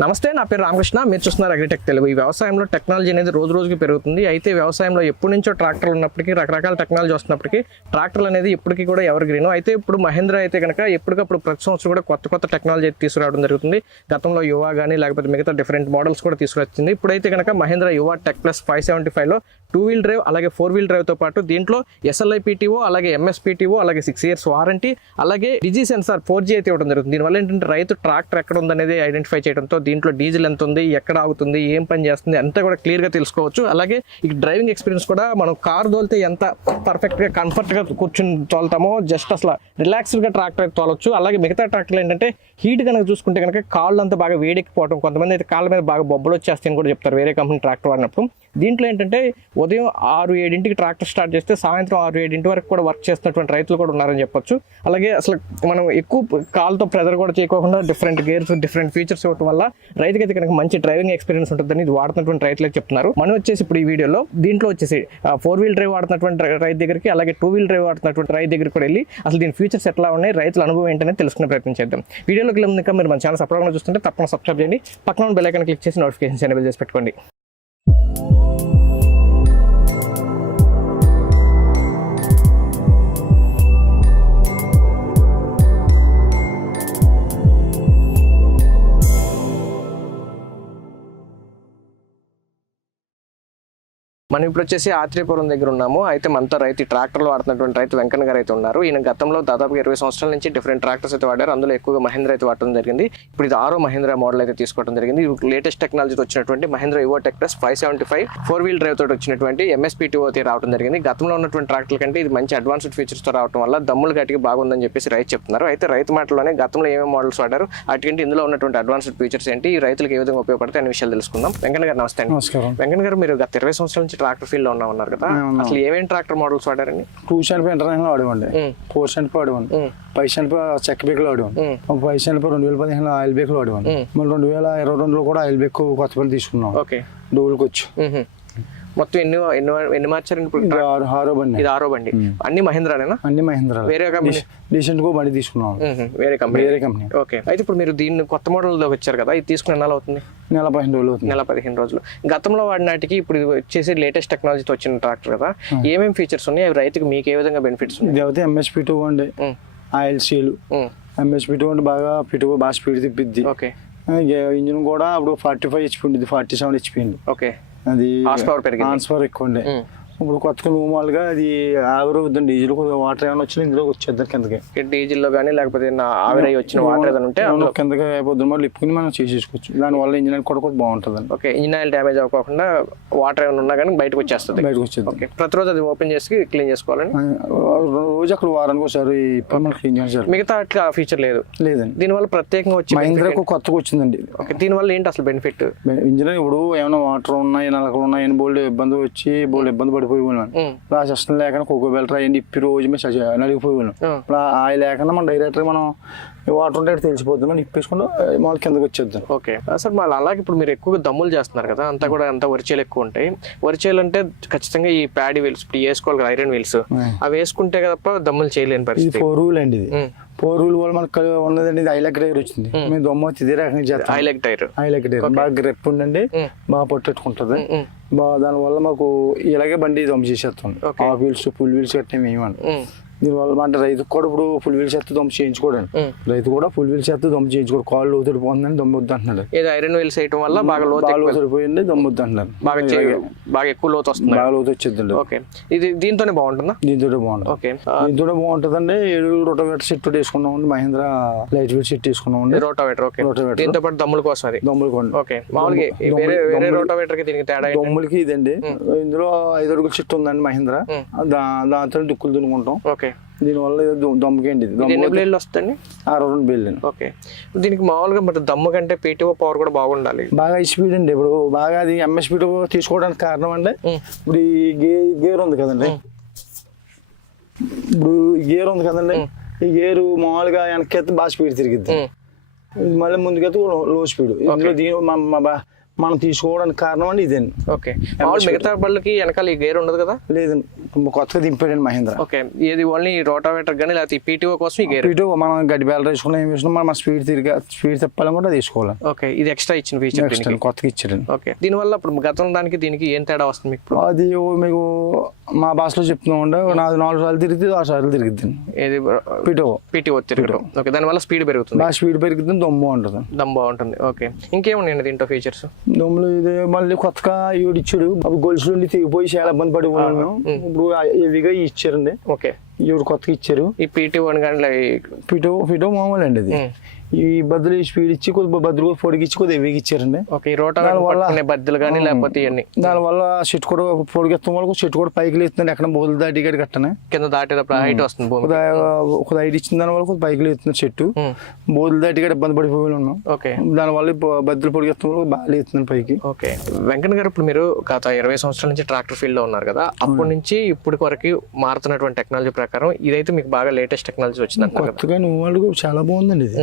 నమస్తే, నా పేరు రామకృష్ణ. మీరు చూస్తున్నారు అగ్రిటెక్ తెలుగు. ఈ వ్యవసాయంలో టెక్నాలజీ అనేది రోజు రోజుకి పెరుగుతుంది. అయితే వ్యవసాయంలో ఎప్పటి నుంచో ట్రాక్టర్లు ఉన్నప్పటికీ, రకరకాల టెక్నాలజీ వస్తున్నప్పటికీ ట్రాక్టర్లు అనేది ఇప్పటికీ కూడా ఎవర్ గ్రీన్. అయితే ఇప్పుడు మహేంద్ర అయితే కనుక ఎప్పటికప్పుడు ప్రతి సంవత్సరం కూడా కొత్త టెక్నాలజీ అయితే తీసుకురావడం జరుగుతుంది. గతంలో యువ కానీ లేకపోతే మిగతా డిఫరెంట్ మోడల్స్ కూడా తీసుకొచ్చింది. ఇప్పుడైతే కనుక మహేంద్ర యువ టెక్ ప్లస్ 575లో 2 వీల్ డ్రైవ్ అలాగే 4 వీల్ డ్రైవ్తో పాటు దీంట్లో SLI-PTO అలాగే MS-PTO అలాగే 6 years వారంటీ అలాగే డిజీ సెన్సార్ 4G అయితే ఇవ్వడం జరుగుతుంది. దీనివల్ల ఏంటంటే రైతు ట్రాక్టర్ ఎక్కడ ఉందనేది ఐడెంటిఫై చేయడంతో దీంట్లో డీజిల్ ఎంత ఉంది, ఎక్కడ ఆగుతుంది, ఏం పని చేస్తుంది అంతా కూడా క్లియర్గా తెలుసుకోవచ్చు. అలాగే ఈ డ్రైవింగ్ ఎక్స్పీరియన్స్ కూడా మనం కార్ తోలితే ఎంత పర్ఫెక్ట్గా కంఫర్ట్గా కూర్చుని తోలుతామో జస్ట్ అసలు రిలాక్స్డ్గా ట్రాక్టర్ అయితే తోలొచ్చు. అలాగే మిగతా ట్రాక్టర్లు ఏంటంటే హీట్ కనుక చూసుకుంటే కనుక కాళ్ళు అంతా బాగా వేడెక్కిపోవడం, కొంతమంది అయితే కాళ్ళ మీద బాగా బొబ్బలు వచ్చేస్తాయని కూడా చెప్తారు వేరే కంపెనీ ట్రాక్టర్ వాడినప్పుడు. దీంట్లో ఏంటంటే ఉదయం 6-7 ట్రాక్టర్ స్టార్ట్ చేస్తే సాయంత్రం 6-7 వరకు కూడా వర్క్ చేస్తున్నటువంటి రైతులు కూడా ఉన్నారని చెప్పొచ్చు. అలాగే అసలు మనం ఎక్కువ కాల్తో ప్రెజర్ కూడా చేయకుండా డిఫరెంట్ గేర్స్, డిఫరెంట్ ఫీచర్స్ ఇవ్వడం వల్ల రైతుకైతే కనుక మంచి డ్రైవింగ్ ఎక్స్పీరియన్స్ ఉంటుందని ఇది వాడుతున్నటువంటి రైతులకు చెప్తున్నారు. మనం వచ్చేసి ఇప్పుడు ఈ వీడియోలో దీంట్లో వచ్చేసి 4 వీల్ డ్రైవ్ వాడుతున్నటువంటి రైతు దగ్గరికి అలాగే 2 వీల్ డ్రైవ్ వాడుతున్నటువంటి రైతు దగ్గరికి కూడా వెళ్ళి అసలు దీని ఫీచర్స్ ఎట్లా ఉన్నాయి, రైతుల అనుభవం ఏంటనే తెలుసుకునే ప్రయత్నం చేద్దాం. వీడియోలోకి వెళ్ళాక మీరు మన ఛానల్ సబ్స్క్రైబ్ చూస్తుంటే తప్పకుండా సబ్స్క్రైబ్ చేయండి. పక్కన ఉన్న బెల్ ఐకాన్ క్లిక్ చేసి నోటిఫికేషన్స్ ఎనేబుల్ చేసి పెట్టుకోండి. మనం ఇప్పుడు వచ్చేసి ఆత్రేయపురం దగ్గర ఉన్నాము. అయితే మనతో రైతు ట్రాక్టర్లు వాడుతున్నటువంటి రైతు వెంకన్న గారు అయితే ఉన్నారు. ఈయన గతంలో దాదాపుగా 20 సంవత్సరాల నుంచి డిఫరెంట్ ట్రాక్టర్స్ అయితే వాడారు. అందులో ఎక్కువగా మహేంద్ర అయితే వాడటం జరిగింది. ఇప్పుడు ఇది 6వ మహేంద్ర మోడల్ అయితే తీసుకోవడం జరిగింది. లేటెస్ట్ టెక్నాలజీతో వచ్చినటువంటి మహేంద్ర యువ టెక్ ప్లస్ 575 4 వీల్ డ్రైవ్ తోటి వచ్చినటువంటి MS-PTO అయితే రావడం జరిగింది. గతంలో ఉన్నటువంటి ట్రాక్టర్ల కంటే ఇది మంచి అడ్వాన్స్డ్ ఫీచర్స్ తో రావడం వల్ల దమ్ములు గట్టిగా బాగుందని చెప్పేసి రైతు చెప్తున్నారు. అయితే రైతు మాటలోనే గతంలో ఏమేమి మోడల్స్ వాడారు, వాటికంటే ఇందులో ఉన్నటువంటి అడ్వాన్స్డ్ ఫీచర్స్ ఏంటి, ఈ రైతులకు ఏ విధంగా ఉపయోగపడతాయి అనే విషయాలు తెలుసుకుందాం. వెంకన్న గారు నమస్తే. నమస్కారం. వెంకన్న గారు, మీరు గత 20 సంవత్సరాల నుంచి ట్రాక్టర్ ఫీల్డ్ లో ఉన్నారు కదా, అసలు ఏమేమి ట్రాక్టర్ మోడల్స్ వాడారండి? 2 ఇంటర్నేషనల్ వాడేవండి, 4 వాడేవాడి, 5 చెక్ బేక్లు వాడేవాడి, 5 2015 ఆయిల్ బేక్లు వాడేవాడి, మళ్ళీ 2022లో కూడా ఆయిల్ బేక్ కొత్త పని తీసుకున్నాం. ఓకే, డోల్కి వచ్చి మొత్తం ఎన్ని మార్చారండి? ఇది 6వ బండి. అన్ని మహేంద్రానేనా? అన్ని మహేంద్ర. వేరే కంపెనీ డీసెంట్ గా బండి తీసుకున్నాం, వేరే కంపెనీ. ఓకే, అయితే ఇప్పుడు మీరు దీన్ని కొత్త మోడల్ లో వచ్చారు కదా, ఇది తీసుకుని ఎన్నాళ్ళు అవుతుంది? నెల 15 రోజులు అవుతుంది. నెల 15 రోజులు. గతంలో వాడినాటికి ఇప్పుడు ఇది వచ్చేసి లేటెస్ట్ టెక్నాలజీతో వచ్చిన ట్రాక్టర్ కదా, ఏమేమి ఫీచర్స్ ఉన్నాయి, అవి రైతుకి మీకు ఏ విధంగా బెనిఫిట్స్ ఉన్నాయి? ఇది అయితే MS-PTO అండి, ఆయిల్ సీలు. MS-PTO అంటే బాగా పిటుకు బాగా స్పీడ్ తిప్పిద్ది. ఓకే, ఇంజిన్ కూడా అప్పుడు 45 HP ఉంటుంది, 47 HP ఉంది. ఓకే, అది హార్స్ పవర్ ఎక్కువ ఉండే. ఇప్పుడు కొత్తగా నూమాలుగా అది ఆవిరి అవుతుంది, డీజిల్ వాటర్ ఏమైనా వచ్చినా ఇందులో వచ్చేద్దాం కిందకి. డీజిల్ లో కానీ లేకపోతే ఆవిరి వచ్చిన వాటర్ ఏదైనా ఉంటే కిందకి పొద్దున మళ్ళీ లిప్పుకుని మనం చేసేసుకోవచ్చు. దానివల్ల ఇంజిన్ ఆయిల్ కూడా బాగుంటుంది. ఓకే, ఇంజిన్ ఆయిల్ డ్యామేజ్ అవ్వకుండా వాటర్ ఏమైనా ఉన్నా కానీ బయటకు వచ్చేస్తుంది. ఓకే, ప్రతిరోజు అది ఓపెన్ చేసి క్లీన్ చేసుకోవాలండి. రోజు అక్కడ వారానికి ఒకసారి క్లీన్ చేయాలి. మిగతా అట్లా ఫీచర్ లేదండి. దీనివల్ల ప్రత్యేకంగా వచ్చి మహేంద్రకు కొత్తగా వచ్చిందండి. ఓకే, దీనివల్ల ఏంటి అసలు బెనిఫిట్? ఇంజిన్ ఇప్పుడు ఏమైనా వాటర్ ఉన్నాయి, నలకలు ఉన్నాయి, బోల్డ్ ఇబ్బంది వచ్చి బోల్డ్ ఇబ్బంది పడిపోయి రాసేషన్ లేకుండా కోకో బెల్ట్ అయ్యండి ఇప్పి రోజు మేము నలిగిపోయాను. ఇప్పుడు ఆయిల్ లేకుండా మనం డైరెక్ట్గా మనం వాటర్ ఉంటే తెలిసిపోతుంది, మనం ఇప్పేసుకుంటే మళ్ళీ కిందకి వచ్చేద్దాం. ఓకే సార్, మళ్ళీ అలాగే ఇప్పుడు మీరు ఎక్కువగా దమ్ములు చేస్తున్నారు కదా, అంతా కూడా అంతా వరిచేలు ఎక్కువ ఉంటాయి. వరిచేలు అంటే ఖచ్చితంగా ఈ ప్యాడీ వీల్స్ ఇప్పుడు వేసుకోవాలి కదా, ఐరన్ వీల్స్, అవి వేసుకుంటే తప్ప దమ్ములు చేయలేని పరిస్థితి. 4 వీల్ అండి, ఇది 4 వీల్ వల్ల మనకు ఉన్నదండి. ఇది ఐలెక్ టైర్ వచ్చింది, మేము దమ్మ ఇదే రకంగా చేస్తాం. ఐలెక్ టైర్ బాగా గ్రిప్ ఉండండి, బాగా పట్టెట్టుకుంటుంది. దానివల్ల మాకు ఇలాగే బండి దమ్ము చేసేస్తాం. హాఫ్ వీల్స్ ఫుల్ వీల్స్ కట్టే మేమండి. దీనివల్ల అంటే రైతుకు కూడా ఇప్పుడు ఫుల్ వీల్స్ ఎత్తే దమ్ము చేయించుకోవడం, రైతు కూడా ఫుల్ వీల్స్ ఎత్తే దమ్ము చేయించుకోవడం. కాళ్ళు లోతుడి పోతుందని దమ్ము వద్దు అంటున్నాడు. ఐరన్ వీల్స్ వేయడం వల్ల బాగా లోతుడిపోయింది, దమ్ము వద్దు అంటున్నారు. బాగా ఎక్కువ లోతు వస్తుంది, బాగా లోతు వచ్చేద్దండి. ఓకే, ఇది దీంతోనే బాగుంటుందా? దీంతో బాగుంటుంది. ఓకే, దీంతో బాగుంటుందండి. 7 రోటోవేటర్ సెట్ తీసుకున్నాం, మహేంద్ర లైట్ వీల్ సెట్ తీసుకున్నాం. రోటోవేటర్. ఓకే, దీంతో పాటు దమ్ముల కోసం అది దమ్ములు. ఓకే, మామూలుగా వేరే రోటోవేటర్ కి దీనికి తేడా? దమ్ములకి ఇదండి. ఇందులో 5 అడుగుల సెట్ ఉందండి మహేంద్ర, దాంతో దుక్కులు దున్నుకుంటాం. ఓకే, దీనివల్ల దమ్ముకేంటి బ్లేడ్లు వస్తాయండి? 62 బ్లేడ్లు. ఓకే, దీనికి మామూలుగా మరి దమ్ము కంటే PTO పవర్ కూడా బాగుండాలి, బాగా స్పీడ్ అండి. ఇప్పుడు బాగా అది MS-PTO తీసుకోవడానికి కారణం అంటే ఇప్పుడు ఈ గేర్ ఉంది కదండి, ఈ గేరు మామూలుగా వెనక్కి బాగా స్పీడ్ తిరిగిద్ది, మళ్ళీ ముందుకైతే లో స్పీడ్. ఇందులో మనం తీసుకోవడానికి కారణం అండి ఇదేండి. ఓకే, మామూలు మిగతా బళ్ళకి వెనకాల ఈ గేర్ ఉండదు కదా? లేదండి, కొత్తగా దింపాడండి మహేంద్ర. ఓకే, ఇది ఓన్లీ రోటావేటర్ కానీ లేకపోతే పీటీఓ కోసం ఈ గేర్? ఇటు మనం గడ్డి బేల వేసుకున్నాం, ఏం వేసుకున్నాం, మనం స్పీడ్ తిప్పాలనుకుంటే తీసుకోవాలి. ఓకే, ఇది ఎక్స్ట్రా ఇచ్చిన ఫీచర్ కొత్తగా ఇచ్చాడండి. ఓకే, దీనివల్ల ఇప్పుడు గతం దానికి దీనికి ఏం తేడా వస్తుంది మీకు? అది మీకు మా భాషలో చెప్తున్నాం ఉండే, 4 సార్లు తిరిగితే 6 సార్లు తిరిగిద్ది. ఏది పీటీఓ తిరగడం. ఓకే, దానివల్ల స్పీడ్ పెరుగుతుంది. బాగా స్పీడ్ పెరుగుతుంది, దమ్ము బాగుంటుంది. దమ్ బాగుంటుంది. ఓకే, ఇంకేమున్నాయండి దీంట్లో ఫీచర్స్? దమ్ములు ఇదే మళ్ళీ కొత్తగా ఈవిడ ఇచ్చాడు. అప్పుడు గొలుసులు నుండి తెగిపోయి చాలా ఇబ్బంది పడిపోయాను మేము. ఇప్పుడు హెవీగా ఇచ్చారండి. ఓకే, ఈవిడ కొత్తగా ఇచ్చారు. ఈ పీటీఓ కానీ ఫిటో మామూలు అండి అది. ఈ బద్దులు స్పీడ్ ఇచ్చి కొద్దిగా బద్దులు కూడా పొడిగిచ్చి కొద్దిగా హెవీగా ఇచ్చారండి. ఓకే, ఈ రోటావేటర్ బద్దలు కానీ లేకపోతే ఇవన్నీ దానివల్ల చెట్టు కూడా పొడిగెత్తం వల్ల చెట్టు కూడా పైకి లేస్తుంది. ఎక్కడ బోలు దాటి గడి కట్టనే కింద దాటేటప్పుడు హైట్ వస్తుంది. ఒక హైట్ ఇచ్చిన దాని వల్ల పైకి లేస్తుంది చెట్టు. బోలు దాటి గడి ఇబ్బంది పడిపోయి ఉన్నాం. ఓకే, దానివల్ల బద్దులు పొడిగెత్తం వల్ల బాగా లేస్తుంది పైకి. ఓకే, వెంకన్న గారు, ఇప్పుడు మీరు గత 20 సంవత్సరాల నుంచి ట్రాక్టర్ ఫీల్డ్ లో ఉన్నారు కదా, అప్పటి నుంచి ఇప్పటి వరకు మారుతున్నటువంటి టెక్నాలజీ ప్రకారం ఇదైతే మీకు బాగా లేటెస్ట్ టెక్నాలజీ వచ్చింది అంటారు కదా? కొత్తగా నువ్వు వాళ్ళు చాలా బాగుందండి ఇది.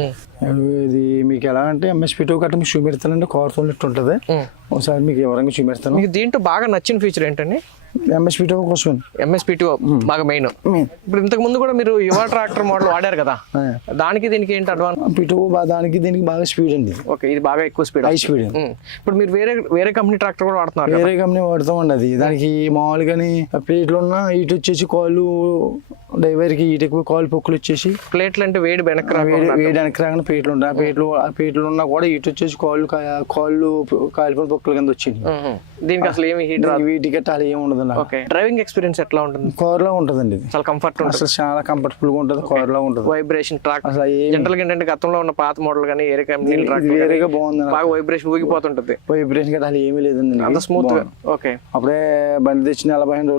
ఇది మీకు ఎలా అంటే ఎంఎస్పీటో గట్ట మీకు చూపెడతానండి, కార్తోనెట్ ఉంటుంది. ఒకసారి మీకు ఎవరైనా చూపెడతాను. మీకు దీంట్లో బాగా నచ్చిన ఫీచర్ ఏంటండి? ఎంఎస్పీటో కోసం. ఎంఎస్పీటీఓ బాగా మెయిన్. ఇప్పుడు ఇంతకు ముందు కూడా మీరు యువ ట్రాక్టర్ మోడల్ వాడారు కదా, దానికి దీనికి ఏంటి అడ్వాన్స్? పిటో దానికి దీనికి బాగా స్పీడ్ అండి. ఓకే, ఇది బాగా ఎక్కువ స్పీడ్, హై స్పీడ్. ఇప్పుడు మీరు వేరే కంపెనీ ట్రాక్టర్ కూడా వాడుతున్నారు? వేరే కంపెనీ వాడతామండి. అది దానికి మామూలుగానే ప్లేట్లు ఉన్న ఇటు వచ్చేసి కాళ్ళు డ్రైవర్ కి ఇటు ఎక్కువ కాలు పొక్కులు వచ్చేసి. ప్లేట్లు అంటే వేడి వెనక్కి వెనక్కి రాగానే ప్లేట్లు ఉంటాయి. ప్లేట్లు ఉన్నా కూడా ఇటు వచ్చేసి కాళ్ళు కాలిపోయిన పొక్కుల కింద వచ్చింది. దీనికి అసలు ఏమి హీట్ రాదు, వీటికి అలా ఏమి ఉండదు. ఓకే, డ్రైవింగ్ ఎక్స్పీరియన్స్ ఎట్లా ఉంటుంది? కార్ లో ఉంటదండి ఇది. చాలా కంఫర్ట్ ఉంటుంది, అసలు చాలా కంఫర్టబుల్ గా ఉంటుంది. కార్ లో ఉంటుంది. వైబ్రేషన్ ట్రాక్ అసలు జనరల్ గా ఏంటంటే గతంలో ఉన్న పాత మోడల్ కానీ వేరే కంపెనీ వేరేగా బాగుంది. బాగా వైబ్రేషన్ ఊగిపోతుంటది. వైబ్రేషన్ అసలు ఏమీ లేదండి, అంత స్మూత్ గా. ఓకే, అప్పుడే బండి తెచ్చిన 45 రోజులు